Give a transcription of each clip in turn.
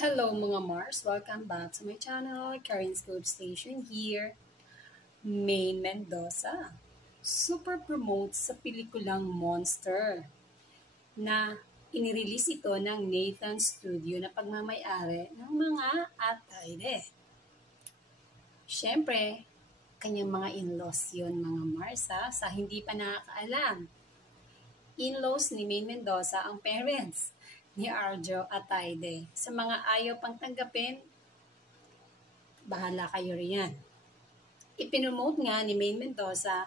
Hello mga Mars! Welcome back to my channel. Karin's Code Station here. May Mendoza super promote sa pelikulang Monster na inirelease ito ng Nathan Studio na pagmamayari ng mga Atayde. Siyempre, kanyang mga in-laws yun mga Mars sa hindi pa nakakaalam. In-laws ni May Mendoza ang parents ni Arjo Atayde. Sa mga ayaw pang tanggapin, bahala kayo riyan. Ipinomote nga ni May Mendoza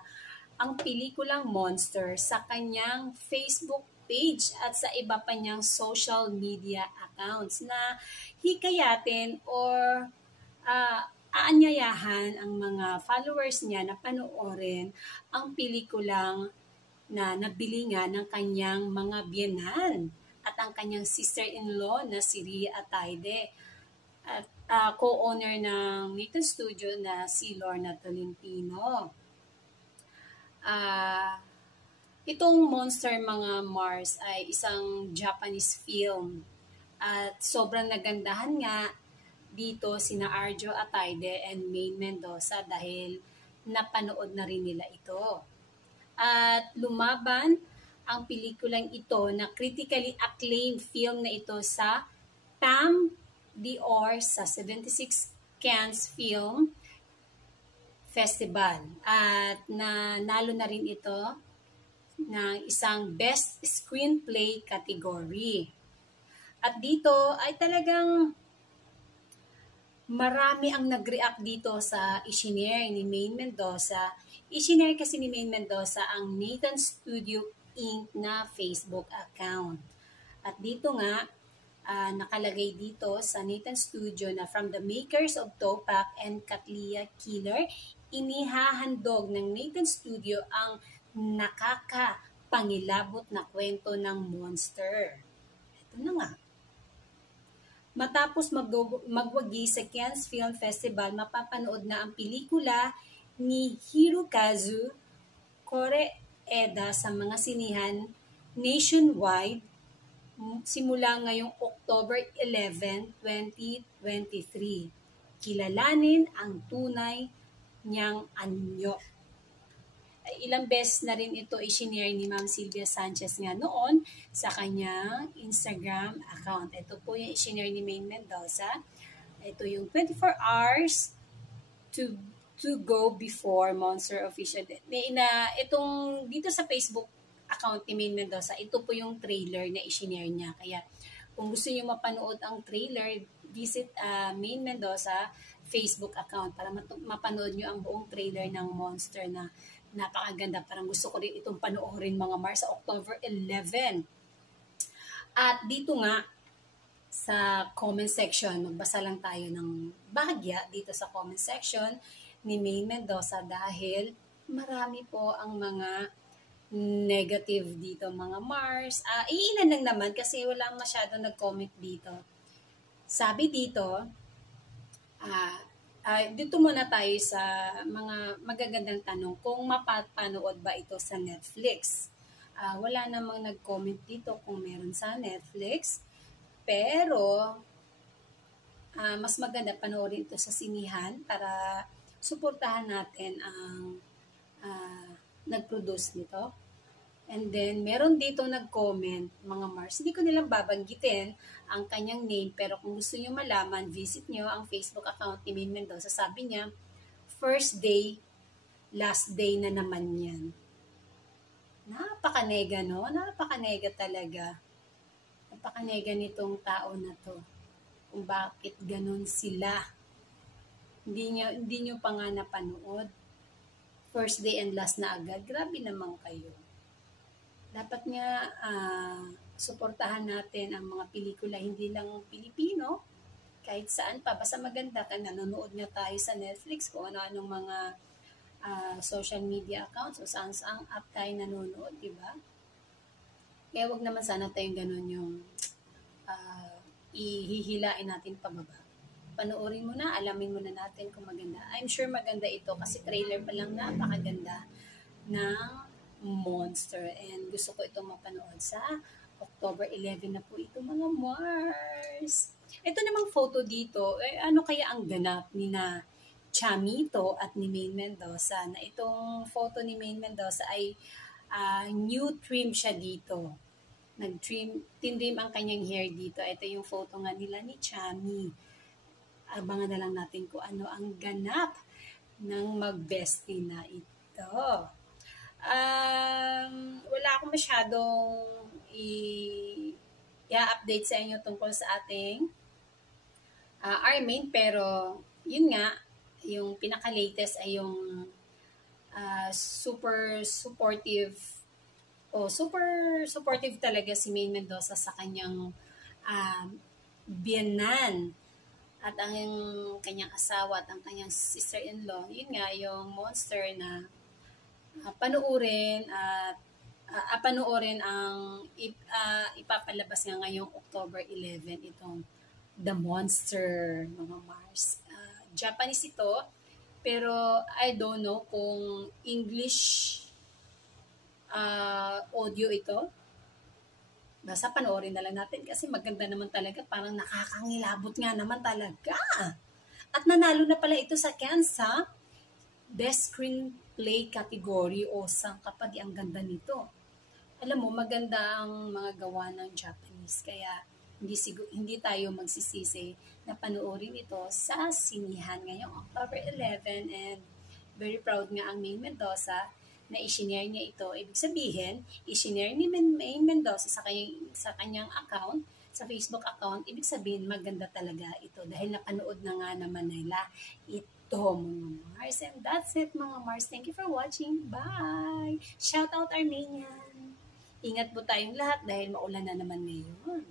ang pelikulang Monster sa kanyang Facebook page at sa iba pa niyang social media accounts na hikayatin or aanyayahan ang mga followers niya na panoorin ang pelikulang na nabili nga ng kanyang mga biyenan at ang kanyang sister-in-law na si Ria Atayde at co-owner ng Nathan Studio na si Lorna Tolentino. Itong Monster mga Mars ay isang Japanese film at sobrang nagandahan nga dito sina Arjo Atayde and May Mendoza dahil napanood na rin nila ito. At lumaban ang pelikulang ito na critically acclaimed film na ito sa PAM d'Or sa 76 Cannes Film Festival. At nanalo na rin ito ng isang Best Screenplay category. At dito ay talagang marami ang nag-react dito sa isinare ni May Mendoza. Isinare kasi ni May Mendoza ang Nathan Studio Inc. na Facebook account. At dito nga, nakalagay dito sa Nathan Studio na from the makers of Topak and Katlia Killer, inihahandog ng Nathan Studio ang nakakapangilabot na kwento ng Monster. Ito na nga. Matapos magwagi sa Cannes Film Festival, mapapanood na ang pelikula ni Hirokazu Koreeda sa mga sinihan nationwide simula ngayong October 11, 2023. Kilalanin ang tunay niyang anyo. Ilang beses na rin ito i-share ni Ma'am Sylvia Sanchez nga noon sa kanyang Instagram account. Ito po yung i-share ni May Mendoza. Ito yung 24 hours to go before Monster Official. Itong dito sa Facebook account ni May Mendoza, ito po yung trailer na i-share niya. Kaya kung gusto niyo mapanood ang trailer, visit May Mendoza Facebook account para mapanood niyo ang buong trailer ng Monster na napakaganda. Parang gusto ko rin itong panoorin mga Mars sa October 11. At dito nga sa comment section, magbasa lang tayo ng bahagya dito sa comment section ni May Mendoza dahil marami po ang mga negative dito mga Mars. Iilan lang naman kasi wala masyadong nag-comment dito. Sabi dito, dito muna tayo sa mga magagandang tanong kung mapapanood ba ito sa Netflix. Wala namang nag-comment dito kung meron sa Netflix. Pero, mas maganda panoorin ito sa sinihan para suportahan natin ang nag-produce nito. And then, meron dito nag-comment, mga Mars. Hindi ko nilang babanggitin ang kanyang name, pero kung gusto nyo malaman, visit nyo ang Facebook account ni May Mendoza. Sabi niya, first day, last day na naman yan. Napakanega, no? Napakanega talaga. Napakanega nitong tao na to. Kung bakit ganun sila. Hindi nyo pa nga napanood. First day and last na agad. Grabe naman kayo. Dapat nga suportahan natin ang mga pelikula, hindi lang Pilipino, kahit saan pa, basta maganda ka, nanonood na tayo sa Netflix, kung ano-anong mga social media accounts, o saan-saan app tayo nanonood, di ba? Kaya wag naman sana tayong ganun yung ihihilain natin pababa. Panoorin mo na, alamin mo na natin kung maganda. I'm sure maganda ito kasi trailer pa lang napakaganda ng Monster. And gusto ko itong mapanood sa October 11 na po ito mga Mars. Ito namang photo dito, ano kaya ang ganap ni na Chamito at ni Maine Mendoza na itong photo ni Maine Mendoza ay new trim siya dito. Tinrim ang kanyang hair dito. Ito yung photo nga nila ni Chami. Abangan na lang natin kung ano ang ganap ng mag-bestie na ito. Wala akong masyadong i-update sa inyo tungkol sa ating Armin, pero yun nga, yung pinaka-latest ay yung super supportive super supportive talaga si Maine Mendoza sa kanyang biyenan at ang kanyang asawa at ang kanyang sister-in-law. Yun nga, yung monster na panoorin at panoorin ang ipapalabas nga ngayong October 11 itong The Monster, mga Mars. Japanese ito, pero I don't know kung English audio ito. Basta panoorin na lang natin kasi maganda naman talaga. Parang nakakangilabot nga naman talaga. At nanalo na pala ito sa Cannes sa Best Screenplay category. O sangkapadi, ang ganda nito. Alam mo, maganda ang mga gawa ng Japanese. Kaya hindi tayo magsisisi na panoorin ito sa sinihan ngayong October 11. And very proud nga ang Maine Mendoza na i-share niya ito. Ibig sabihin, i-share ni Maine Mendoza sa kanyang account, sa Facebook account, ibig sabihin maganda talaga ito dahil napanood na nga naman nila ito, mga Mars. And that's it, mga Mars. Thank you for watching. Bye! Shout out Armenian! Ingat po tayong lahat dahil maulan na naman ngayon.